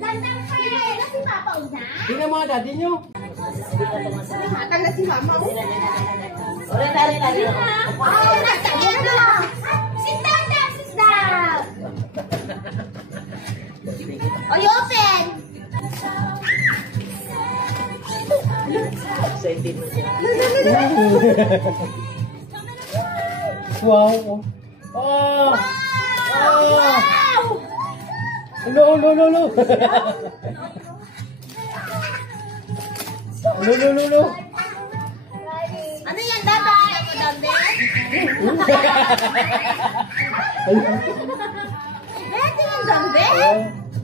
Gandang kaya na si Papa una. Tingnan mga daddy nyo. Hatag na si Mama. Wala na rin. Oh, nagtaya na. Sit down. Oh, you open. Excited na siya. Wow. Oh. Wow! No. No. Ano yan, Dada? Ako, Dada? Ito yung Dada?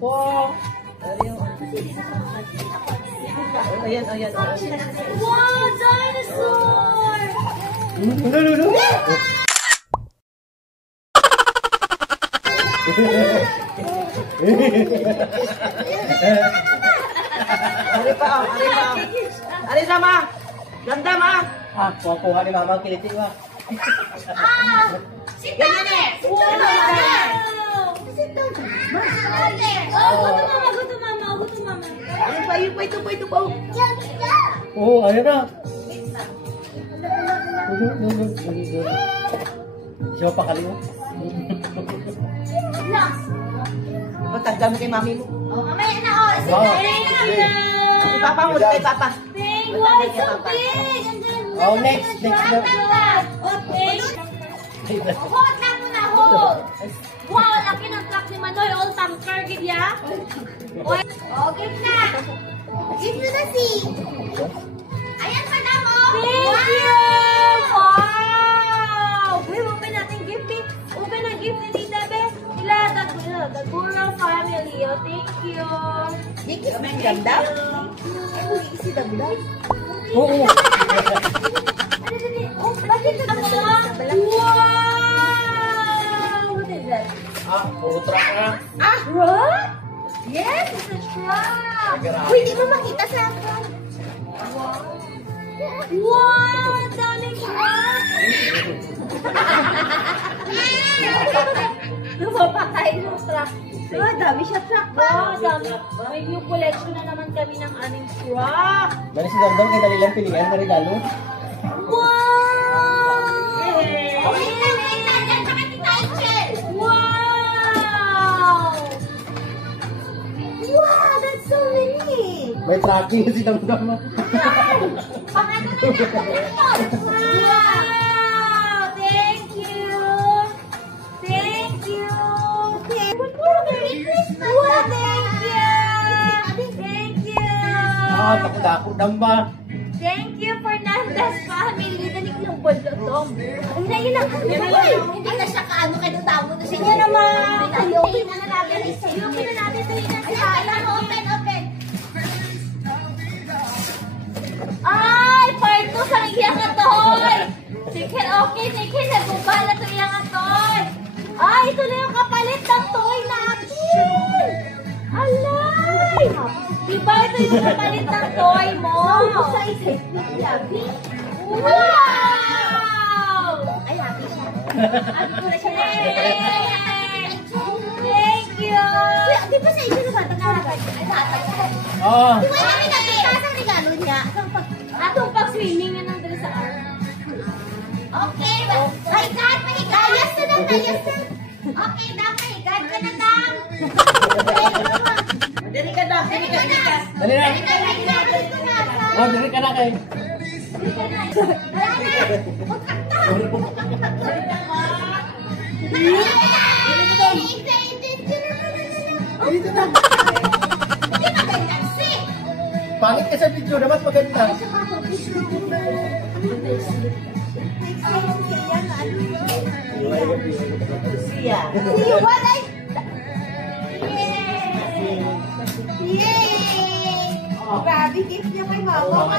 Wow. Ayan. Wow, dinosaur! No. Ari pa. Ari sama. Ganda ma. Kuha ni mama ang kiliti ba? Sit down there! Sit down there! Sit down there! Oh, gutom mama. Ayun pa ito pa. Oo, ayun na. Siya pa kaliwa. Patagda mo kay mami mo. Mamaya na, oh. Sit Wow. down there! Kay papa mo, kay papa. Wow, it's so big! Oh, next. Hold na muna, hold! Wow, laki ng truck ni Manoy. All tanker, gidya. Oh, give na! Give to the sea! Ayan, madam, oh! Thank you! Wow! Uy, open natin gift, eh. Open ang gift ni Tita Be. Nila, Gagura family, oh. Thank you! Thank you. Ganda. Ay, si Dagdag. Oo. Oh, bakit na mo? Wow! What is that? Puro truck na. Truck? Yes, it's a truck. Uy, di mo makita sa akin. Wow! Ang daming truck! Lumapakay yung truck. Oh, dami siya truck pa. Wow, dami. May new collection na naman kami ng aming truck. Bali si Dandang kay dali lang pilihan na regalo. Wow! Wow! Wow, that's so many! May tracking si Dandang. Wow! Thank you! Thank you! Merry Christmas! Wow, thank you! Thank you! Takot damba. Thank you, Fernandez family. Dali ko yung ball Tom. Ayun na. Hindi na siya kaano kayo tawag na siya. Yan naman. Open na natin. Open na natin. Open. Ay, part 2 sa iyang atoy. Sige, okay. Sige, nagubal na ito iyang atoy. Ay, ito na yung kapalit ng toy natin. Alay! Diba ito yung kapalit ng toy mo? Wow! Ay, happy siya. Happy ko na siya. Thank you! Di ba sa inyo na ba? Ay, tatag siya. Di ba namin nakita sa regalo niya? Atong pag-swimming na nandun sa arm. Okay. Mahigaan. Ayos na lang. Okay, dam. Mahigaan ka na, dam. Dali ka. Dali na. Dali ka na kay. Pangit ka sa video, dapat maganda. Siya. Grabe, gift niya kay mama.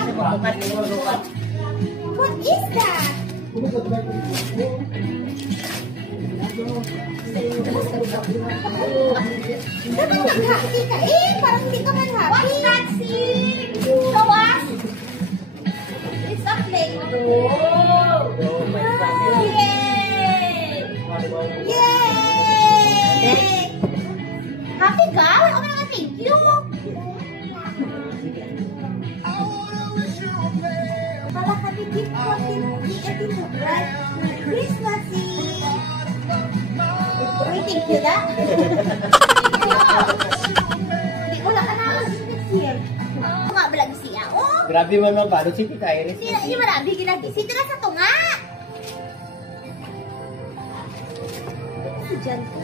What is that? Dapat mag-happy ka. Parang hindi ka man happy. What's that, Sing? Show us. It's a Play-Doh. Yay! Yay! Happy ka? Ako na thank you. Christmassy. Uy, thank you na. Hindi, wala ka na next year. Mga vlog siya. Oh, Grabe man magbalot si Tita Iris. hindi marami ginagi. Sito na sa tunga. Si Jan ko.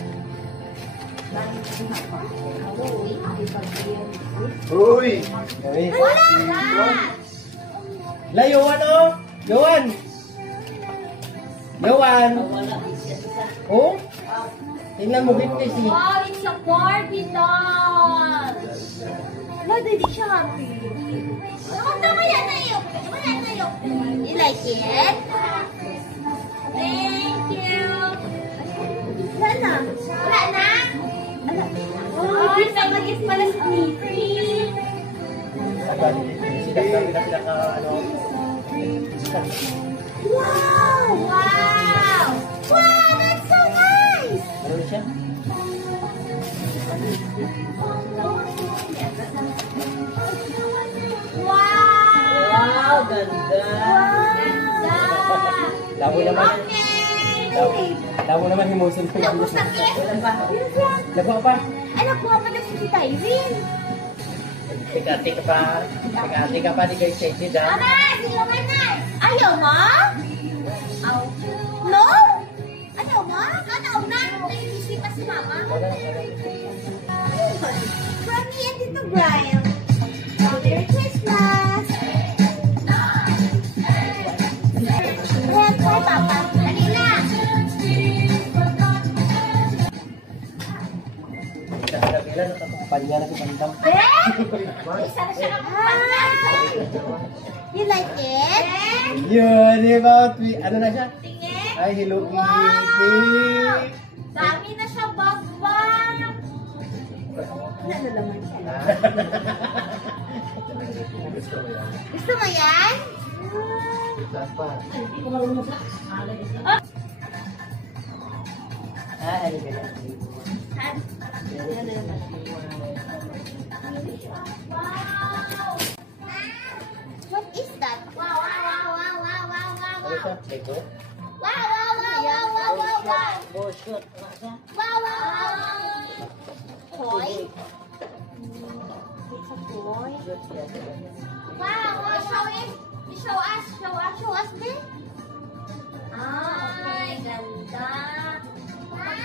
Uy! Wala na. La, Yowan oh! Yowan! Yowan! Oh? Tingnan mo, 50 Wow, it's a Barbie doll. Wala, hindi siya happy. Tama yan na yun. Wala na yun. You like it? Thank you. Wala na. Wala na? Oh, this ang nag-gift pala si Tiffy. Sikat na pinaka ano. Wow! Wow! Wow, that's so nice! Ano siya? Wow! Wow, ganda. Ganda! Labo naman. Okay! Labo naman himusin ko. Tapos na kiss? Labo pa. Ay, nakuha pa na si Tita Irene. Pagkati ka pa. Pagkati ka pa di kayo excited ha. Mama, sino ka na? Ayaw mo? Aw. No? Ayaw mo? Kanaw na. Naiisip pa si Mama. From me and Tito Brian. Merry Christmas! Ayan, kay Papa. Kanina. Kailan nakakapanya na si Pandam. Eh? Isa na siya kapag. You like it? Yun, di ba? Ano na siya? Tingin. Ay, hello, Wow! Kitty. Dami na siya bagbang. Ano naman siya? Gusto mo yan? Ay, ano Wow! What is that? Wow, wow, wow, wow, wow, wow, Ano siya? wow. Lego? Wow, wow, wow, wow, wow, wow, wow. Bullshit. Wow, wow, wow. Toy? It's a toy. Wow, wow, show it. Show us din. Ay, ganda.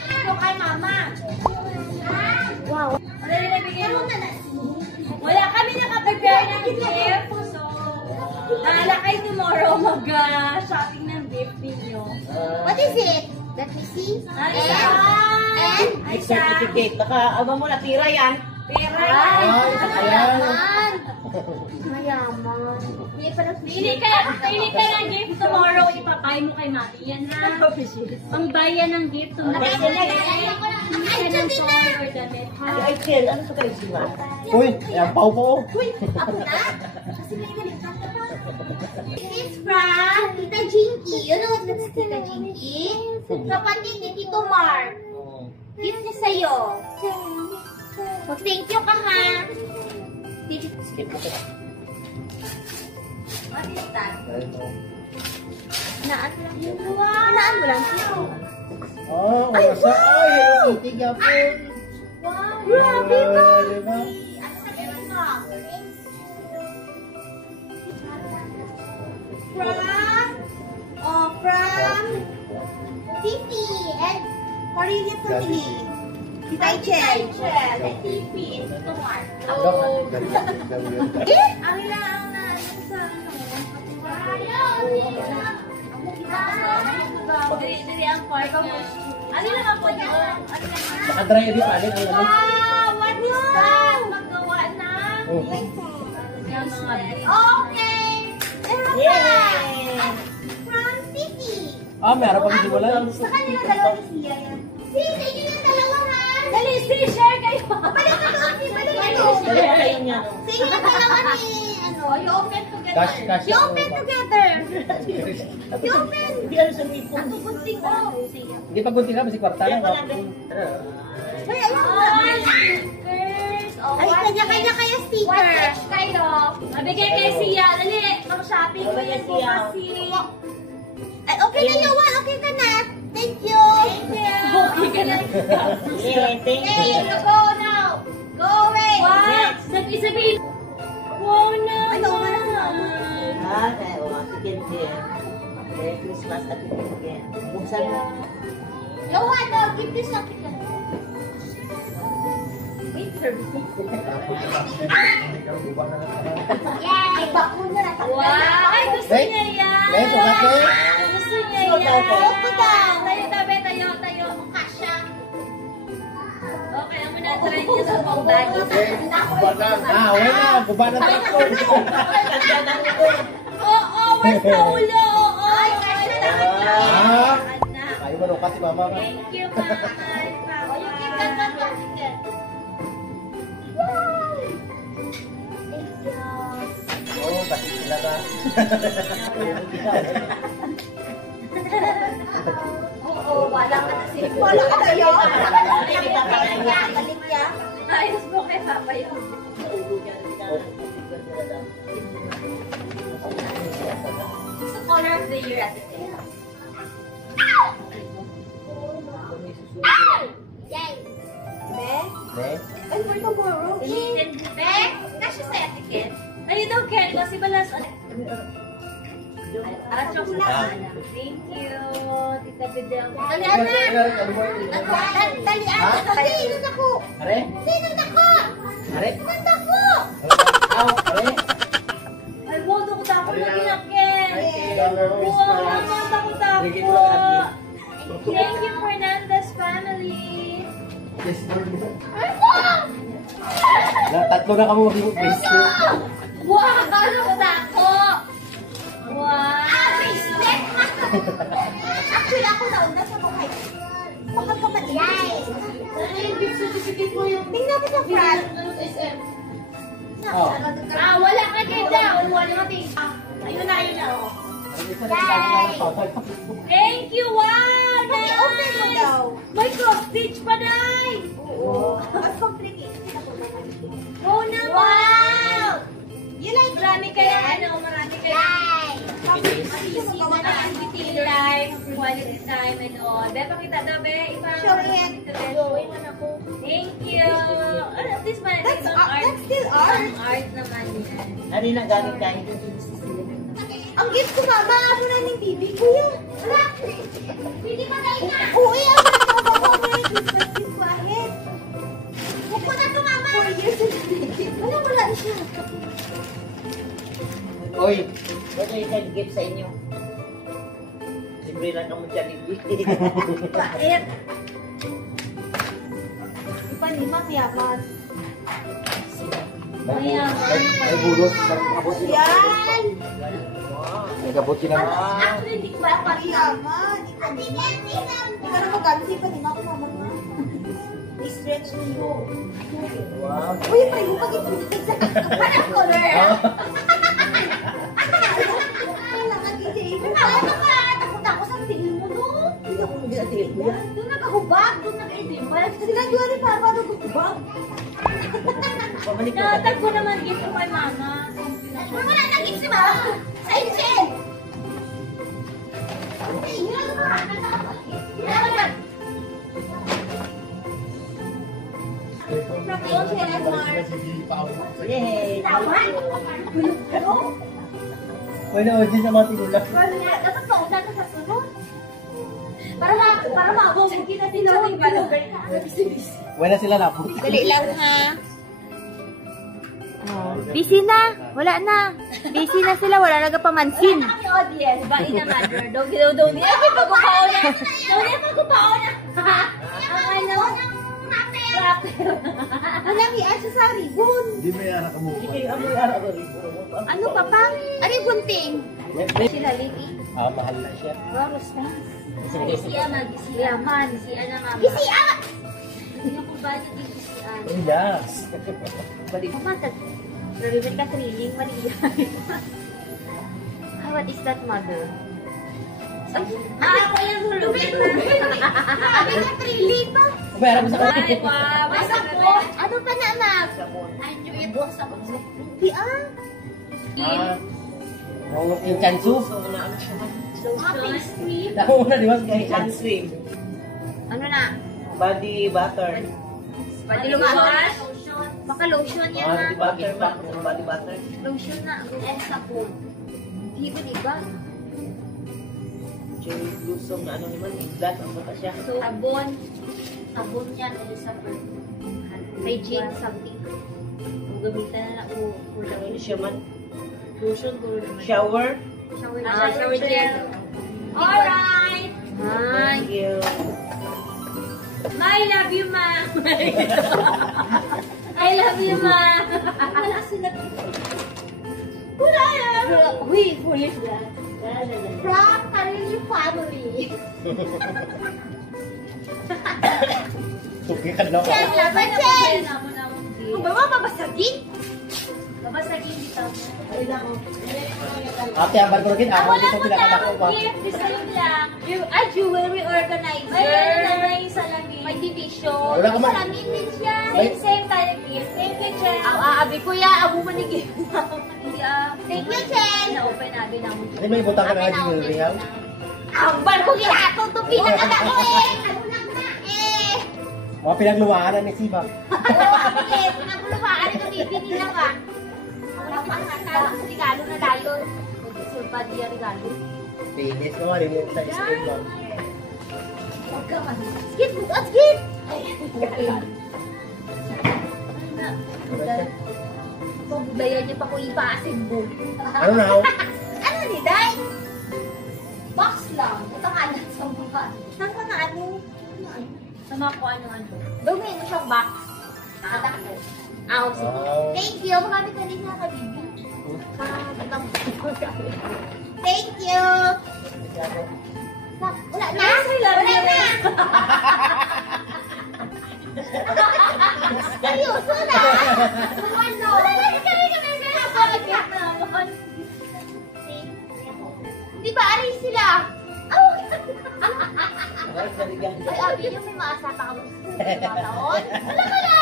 Ito kay Mama. Wow. Ano rin nabigyan mo? Wala kami nakaprepare ng gift. So, bahala kayo tomorrow mag-shopping ng gift ninyo. What is it? Let me see. And? Ay, certificate. Baka, aba mo, natira yan. Pera. Ay, Mayaman. Mayaman. Pili ka ng gift tomorrow, ipapay mo kay Mami. Yan ha. Pangbayan ng gift tomorrow. Ay, Pili ka ng sabi toy na. or damit ha. Ay, Kel, ano sa kayo siya? Uy, ayan, pau-pau. Uy, ako na? Kasi may nalitan ka pa. This is from Tita Jinky. You know what's Tita Jinky? Kapatid ni Tito Mark. Gift niya sa'yo. Mag-thank you ka ha. Skip mo siya. What is that? Naan lang yun. Naan mo lang yun. Oh, Ay, wasa. wow! Ay, hello, Kitty Gapon. Wow, grabe ba? Diba? Ano sabihin mo? From Tiffy and Cornelia family. Tita Chen. Tiffy and Tito Mark. Eh? Ang lang na sa Dili ang part niya. Ano lang ako niya? Ano lang? Nakadry edit alin ang laman. Wow! What is that? Magawa na? Oh. Yung mga Okay! Meron pa! Yay! From Tiffy. Ah, meron pa kasi wala. Sa kanila dalawa ni Sia yan. Sige, yun yung dalawa ha! Dali, share kayo. Balik ka to, Sia, balik ka to. Dali, alayin niya. Sige, yung dalawa ni, ano, you open together. Cash. You open together. You open. Hindi ano sa mipong. Ang tugunting ko. Hindi pa gunting ka, kasi kwarta Kaya lang. pa lang din. Ay, ayun mo. Stickers. Ay, kanya-kanya kaya sticker. What each kayo? Nabigay kay Sia. Dali, mag-shopping ko yan Siya. kasi. Ay, okay na yun, okay ka na. Yeah, thank Okay, you. you go now. Go away. Wow! Sabi-sabihin. Wow naman! Ah, chicken din. Merry Christmas at chicken. Buksan mo. Johan, no, give this up. Wait, service. Yay! Bakuna na. Wow! Ay, gusto Wait. niya yan! Wait, sukat na. Gusto niya Sukat yan! na. Sukat na. Tayo, tabi, tayo, tayo. Kasha. Okay, ang muna try niya sa pang-bagay. Ah, wala. Kubanan ako. Oo, where's the ulo? Oo, Ay, Ah. anak. Ay, malukat si mama. Thank you, mahal. Oh, you keep that one basket. Oo, pati sila ba? Oo, wala ka na sila. Wala ka na yun. Balik niya. Ayos mo kay Papa yun. Sa color of the year, Ate Tia. Yay! Be? Ne? Ay, for tomorrow. Little Be, kasi sa Ate Ken. Ay, you don't care kasi balas. Chocolate. Thank you, Tita Bidel. Dalian na! Dalian na! Sino na ko? Are? Sino na ko? Are? Manda ko! Aw, are? Ay, modo ko tapo na ginakin. Color is Wow, for- modo ko tapo. Bigyan mo lang, Ate. Thank you, Fernandez family. Tatlo na kamo mag-face. Wow, kalo ko tapo. Wow. Respect! Actually, ako nauna sa mga baka kapatid. Yay! Ano yung gift certificate mo yung Tingnan mo sa front. SM? Oh. Wala ka dyan daw. Wala natin. Ayun na, ayun na. Oh. Thank you, wow! Open mo daw. May cross-stitch pa, Day! Oo. Mas complicated. Oh, naman! Wow! You like Marami kayo, marami kayo. Yay! Busy na activity time, quality time, and all. Be, pakita daw, Be. Show it. Thank you. This man, That's it's art. That's still art. Ang art naman yan. Ano na gamit tayo? Ang gift ko, mama. Ako na ng TV ko yun. Wala. Pwede pa tayo na. Oo, eh. Ako na ito. Ako na yung Christmas gift. Bakit? Huwag na ito, mama. 4 years na. Wala siya. Oy, Wala yung gift sa inyo. Libre lang ako dyan. Bakit? Iba ni Ma'am Yaman. may bulos. Yan! Nagabot sila. Actually, hindi ko ba ako yaman. Hindi ka na mag-gamit pa din ako, mama nga. I-stretch mo. Wow. Uy, tayo pag-ipinigay sa parang color. Wala ka, DJ. Ano ka? Takot ako sa tingin mo, no? Hindi ako nag-atigil ko yan. Doon nagahubag, doon nag-idimbal. Sila doon rin pa, paano gubag? Pabalik ko. Natag ko naman gift ko kay Mama. Wala naging si Mama. Sa Inchen. Yan ba? Yan ba? From Inchen and Mars. Yay! Tama? Ano? Wala, dyan sa mga tinulak. Dapat mauna ka sa sunod. Para maabong mo kinatin sa ating balubay. Wala sila napot. Dali lang ha. Busy na. Wala na. Busy na sila. Wala na pamansin. Wala na kami audience. Bain na mother. Daw niya. Ay, pagkupao na. Daw niya pagkupao na. Ang ano? Rapper. Walang i-asa sa ribon. Hindi may anak mo. Ano pa pa? Ano yung gunting? Sila Liki. Ah, mahal na siya. Ramos na. Siya mag-isiyaman. Siya na nga. Busy ah! Hindi ko ba ito isiyan? Yes. Balik mo matag. Narinig ka thrilling. Mali yan. What is that, mother? Ako yung hulog. Sabi ka thrilling pa. Pera mo sa Ay, kapit. wow. May sabon. Ano pa na, anak? I knew it was sabon. Di ah. Yung chansu. So, pastry. Nauna, di ba? Kay Answim. Ano na? Body butter. Body lotion. Baka lotion yan Body ha. butter, ma. Body butter. Lotion na. And sabon. Hindi ba diba? Cherry blossom na ano naman. Black. Ang bata siya. Sabon. Sabon yan. Elizabeth. Hygiene something. Kung gamitan na lang. Ano siya man? Lotion ko naman. Shower. Shower gel. Alright. Hi. Thank you. I love you, ma. I love you, ma. Wala sila. Wala yan. Wait, who is that? From Kareli family. Tuki ka na ako. Chen, laban, Chen! Kung Kung ba mababasagin? babasagin dito. Ate, abar ko rin. Ako Wala dito mo pinakadako pa. na gift. Gusto yun lang. Jewelry organizer. Ayun na yung salamin. May division. Wala ka man. Salamin din siya. Same tayo gift. Thank you, Chen. Abi kuya, abo manigil. Hindi Thank you, Chen. na-open natin ang Hindi may butang ka na jewelry, ha? Ambal ko gihatong to pinakada ko eh. Ano lang na eh. Mga pinagluwaanan ni Siba. Oo, eh. Pinagulupaan ito bibili lang ah. Wala pa sa regalo na dayon. sulpa diya regalo. Pinis mo nga rin yung sa school mo. Huwag ka man. Skip, bukas skip. Kung budaya niya pa ko ipasin mo. Ano na ako? Ano ni Day? Box lang. Ito nga lang sa mukha. Saan ka na ano? Sama ko ano. Dugay mo siyang box. Nakata ko. Ah, sige. Wow. Thank you. Magamit ka rin nga ka, Bibi. Thank you. Wala na. Wala na. Seryoso na. Ano? Wala na kami naman. Di ba aray sila? Ay, abi yung may maasa pa kami sa taon. Wala wala.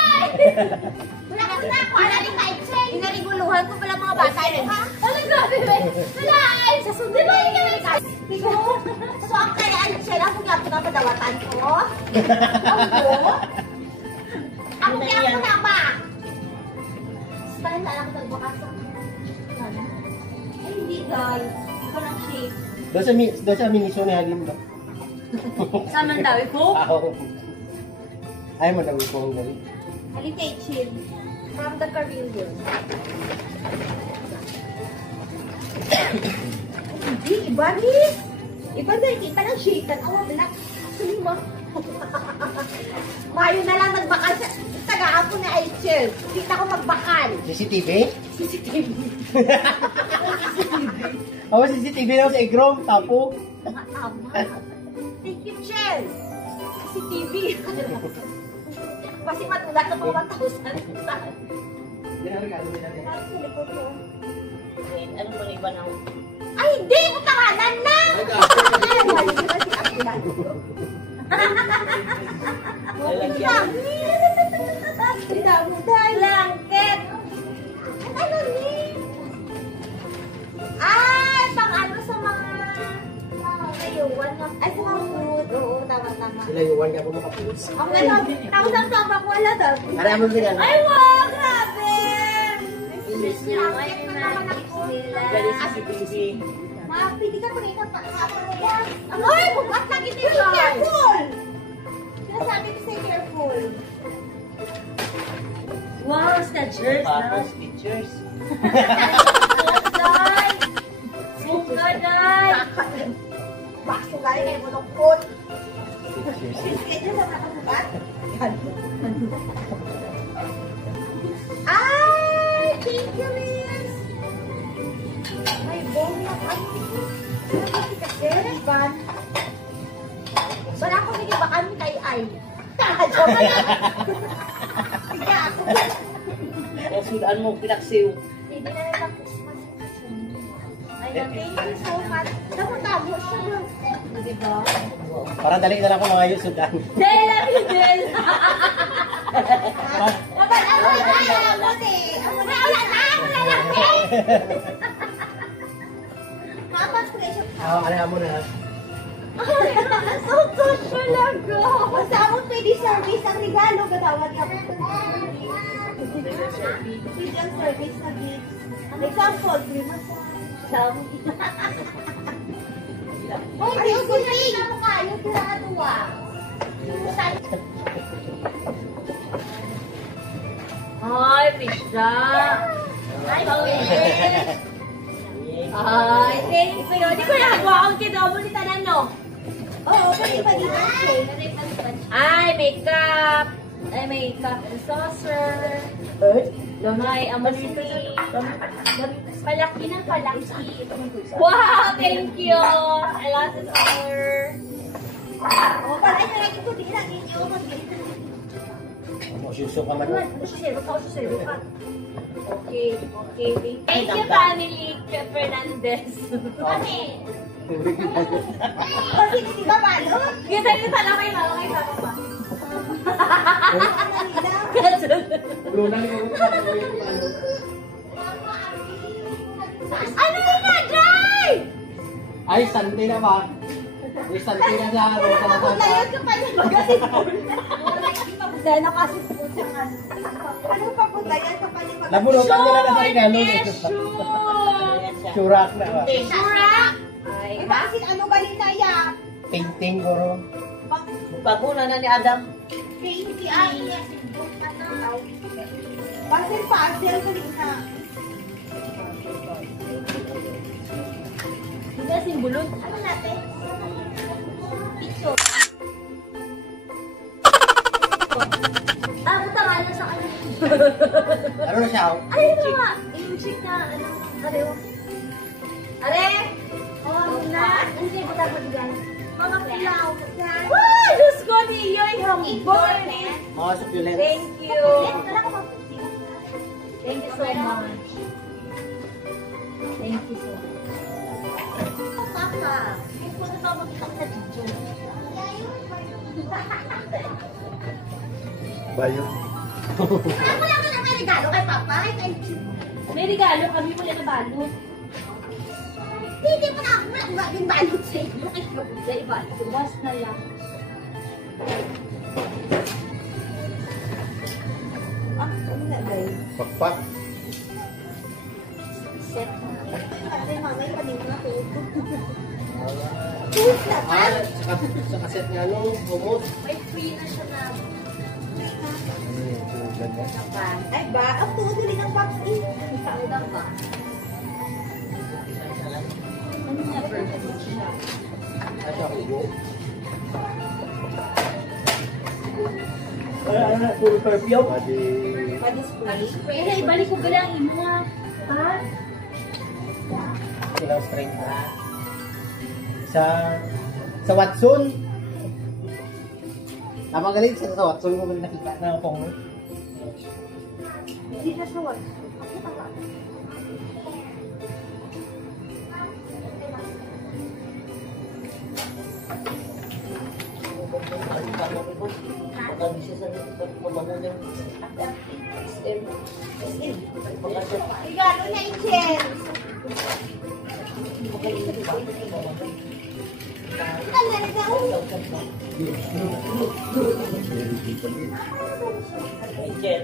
Wala ka na ako. Wala rin kahit siya. Inariguluhan ko pala mga bata yun, ha? Wala grabe ba? Wala ay. Sa sundo ba yung kami kasi? So, ang kayaan siya, ako nga po napadawatan ko. Ako nga po na ba? Style na lang nagbakas sa ay, hindi guys. Hindi ko lang shape. Doon sa minisyo ni Halim ba? Sama daw ko. Ako. Ay mo daw ko ang galing. Halika kay Chin. From the Caribbean. Hindi, iba rin. Iba na, kita ng shake. Tanawa, black. Actually, ma. Mayo na lang nagbakal sa tagaan ko na Aichel. Kita ko magbakal. CCTV? CCTV. Ako CCTV na ako sa Egrom, tapo. Tama. Thank you, Chel. CCTV. Kasi matulad na pa 1,000. Ano ba iba na? Ay, hindi! Putanganan na! Lalagyan. Blanket! Ano ni? Ay, pang ano sa mga kayuan na. Ay, sa mga food. Oo, tama. Sila yung one ka po makapulos. Ang ano, tausang tama ko wala daw. Aray mo sila. Ay, wow! Grabe! Miss niya naman yung mga nila. Galing sa CCTV. Pwede ka pa rin na Ay, bukas lagi ni careful! Sinasabi ko sa'yo, careful. Wow, snatchers. Papas pictures. Bakso gaya kayo mulukot. Kaya sa nakabukat? Ay! Thank you, Miss! May bong na kasi. Kasi kasi, ban. Wala ko sige ba kami kay Ay? Joke lang. Sige ako. O sudan mo, pinaksiw. Hindi na lang Christmas. Ayan, thank you so much. Tamo siya. Diba? Parang dali na lang ko mga yusudan. Say, love you, Jill. Wala na. Mama, pressure. Alam mo na. So talaga. Basta mo pwede service ang regalo, gatawad ka. Pwede ang service na gifts. An example, 3 months. Oh, hindi ko na mo kayo, tiratuwa. Ay, pizza. Ay, ay, thank you. Di ko nagawa akong kinobo ni Tanan, no? Oo, pwede pa dito. Ay, makeup. Ay, makeup and saucer. Ay, amoy. Palaki ng palaki. Wow, thank you. I love this color. Oo, pala ito lagi ko din lang inyo. Suso ka man. Okay, okay. Thank you, family. Fernandez. Kasi di ba malo? Kita lang kayo, malaki sa pa. Ano yun na, Jai? Ay, santi na ba? May santi na sa rosa na sa... Layot ka pa yung magasin po. Dahil nakasipon siya nga. Ano pa po, layot ka pa yung magasin. Nabunutan nila na sa regalo. Surak na ba? Surak? Ay, Eh, bakit ano galing na ya? Ting-ting guro. Paguna na ni Adam. Pinky ay. Parcel parcel galing na. hindi na simbulon. Ano natin? Picture. Tama na sa kanya. Ano na siya? Ay, ano nga? Yung na, ano, arew. Are? Oh, ano na? Ano siya ibutan mo dyan? Mga pilaw. Wow! Diyos ko, niyo yung hambol. Mga succulent. Thank you. Thank you so much. Thank you so much. Papa. Hindi ko na makita sa video. Bayo. Wala ka na may regalo kay Papa. May regalo kami mula na balot. Hindi mo na ako maging balot sa inyo. Sa iba, tumas na lang. Ano na guys? Pakpak. Set na. Kasi mamay panin na ko. Tools na ba? Sa kaset nga no, humot. May free na siya na. Ay ba? Ang tuod ulit ng box eh. Kaudang ba? Ano nga version siya? Asa hubo. Ano na, full perfume? Pwede. Pa-display. Eh, ibalik ko galang imo nga. Ha? Silang strength na. Sa Watson. Tama galing sa Watson ko ba nakita na akong Hindi na siya wala. Regalo na Angel. Kala na daw. Angel.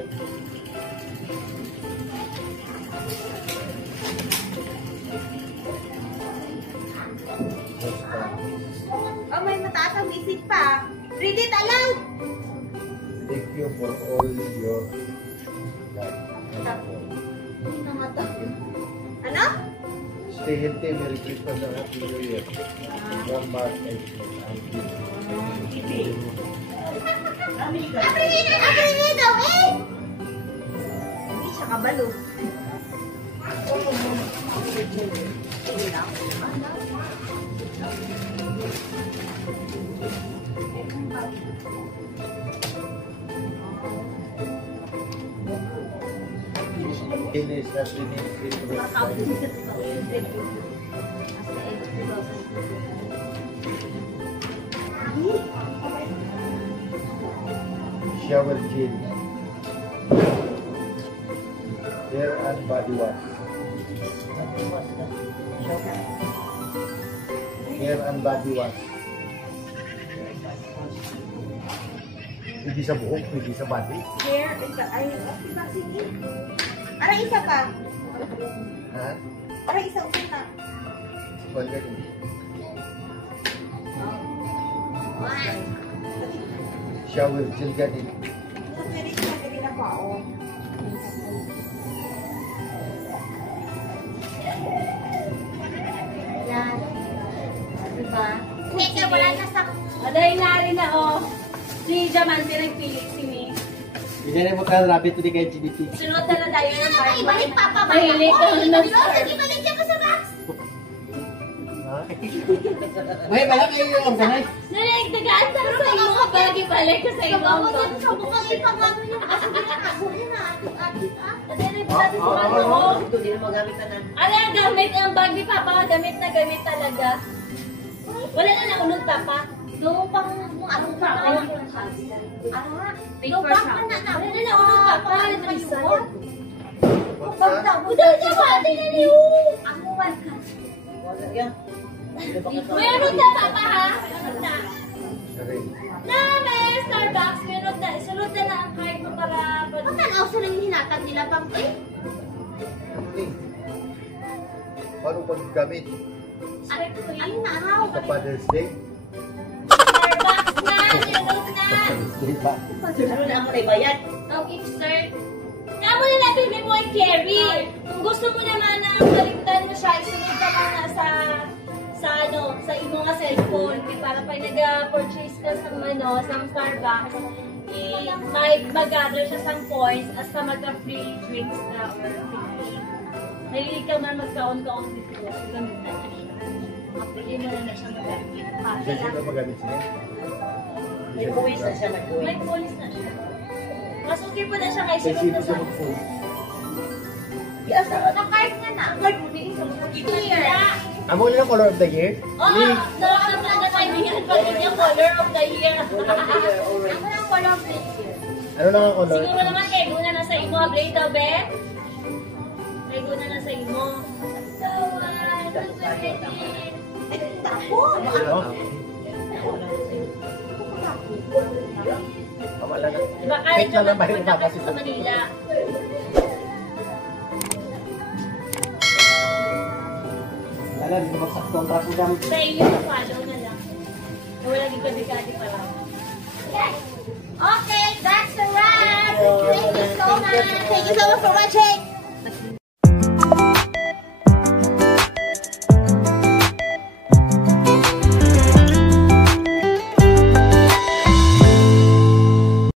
Oh, may mataas ang visit pa. Read it aloud. Thank you for all your Hindi na mata. Ano? Stay healthy, Merry Christmas and Happy New Year. From Mark and Aprilina daw eh! Hindi siya kabalo. Finish na finish. Shower gel. Hair and body wash. Hair and body wash. Hindi sa buhok, hindi sa body. Hair, ay, okay ba? Sige. Aray, isa pa. Ha? Aray, isa pa. Wala. Shower, gel gadin. Pwede na pa, oh. Yan. Diba? Kaya wala na sa... Aday na rin na, oh. Si Jaman, pinagpili si May. Binili mo ka rabbit to di kay GDP. Sunod na tayo ng part Ibalik pa pa. Mahilig ka ng skirt. Ibalik niya ko sa box. Ha? May malaki yung ganay. Nanagdagaan ka sa iyo ka balik ko sa iyo. Sa bukang ipagano niya. Kasi ginagawa niya na atik-atik. Aday na rin natin sa ano. Ito, di na magamit na nan. Ano ang gamit ang bag ni Papa? Gamit na gamit talaga. Wala na naunod pa. Doon pang anong pa. Ano nga? Doon pang na na. Wala na naunod pa. Ayun. What's Udal ka ba? Tingnan niyo. Ang muwan ka. Wala yan. Meron na Papa ha? Meron na. Aray. Na may Starbucks. Meron na. Sunod na na ang card mo para Ang tanaw sila yung hinatag nila pang Ano ni? Paano paggamit? Ay, naaraw. Sa Father's Day? Starbucks na. Meron na. Father's Day ba? Ano na ako na ibayad? Okay, sir. Kamo na natin may mo carry. Kung gusto mo naman na baligtan mo siya, isunod ka muna sa imo nga cellphone. Para pag nag-purchase ka sa Starbucks, mag-gather siya sa points hasta magka-free drinks ka or free. Mahilig ka man magkaon-kaon dito. Gamit na siya. Pwede mo na siya mag-gamit. Hindi siya na magamit niya. May buwis na siya, may buwis. May points na siya. Mas okay po na siya kay Kasi sunod na gusto sa... mag-phone. Yes, na-card nga na. Ang card mo din sa Clear. Amo lang color of the year? Oo, nakakita na kaibigan pag yung color of the year. Ano ang color plate here? Ano lang ang color? Siguro naman kay Guna na sa imo, Blade daw, be? Kay Guna na sa imo. So, Ako! Ano? Tama lang. diba kahit Fake lang naman naman yung pupunta ka papasok. sa Manila. Wala, hindi magsak contract mo gamit. Sa iyo, follow na lang. Wala din kabigati pa lang. Okay, that's a wrap. Thank you so much. Thank you so much for watching.